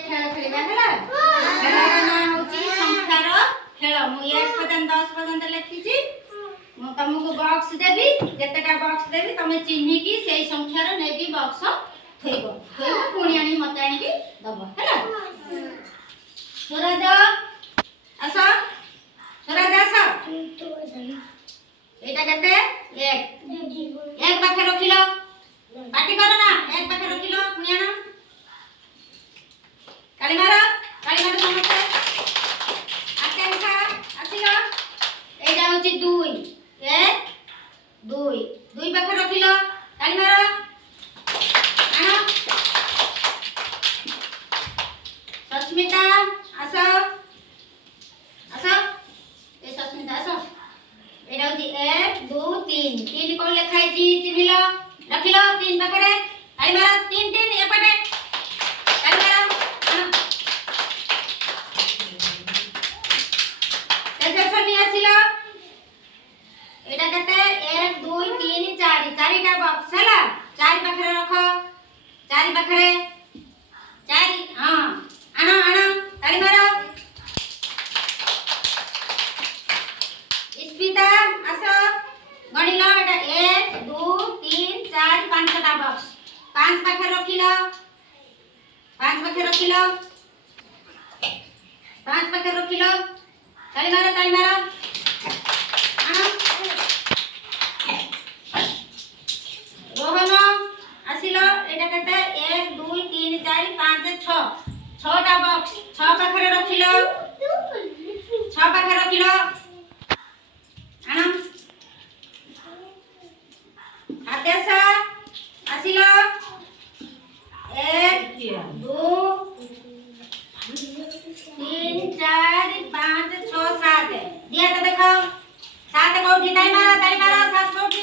खेल खेलिबा हला खेलर ना होची संख्यार खेल मु 1 पर्यंत 10 पर्यंत लिखिची मु तुमको बॉक्स देबी जेतेटा बॉक्स देबी तमे चिन्ही की सेही संख्यार नेकी बॉक्स थइबो थइबो पुणी आनी मते आनी की दबो हला सूरज आसा सूरज आसा एटा केते 1 पाखे रखिलो पाटी करो ना 1 पाखे रखिलो पुणी आना काली मारो समझते आते लिखा आसिलो एटा होची 2 1 2 पाखे रखिलो काली मारो आनो सस्मिता आसो ए सस्मिता आसो एटा होची 1 2 3 कोन लिखाई जी चिन्हिलो रखिलो 3 पाखे काली मारो 3 एपटे काली मारो एटा केते 1 2 3 4 चारिटा बॉक्स हला चारि पाखरे रख चारि पाखरे चारि हां आनो ताली मारो स्पिता आसो गणिलो एटा 1 2 3 4 5टा बॉक्स 5 पाखरे रखिलो 5 पाखरे रखिलो 5 पाखरे रखिलो ताली मारो रोहन आसिलो एटा केते 1 2 3 4 5 6 6टा बॉक्स 6 पाखरे रखिलो 6 पाखरे रखिलो आना आदेशा आसिलो 1 2 3 4 5 6 7 दिया तो देखो 7 कोठी ताली मारो 7 कोठी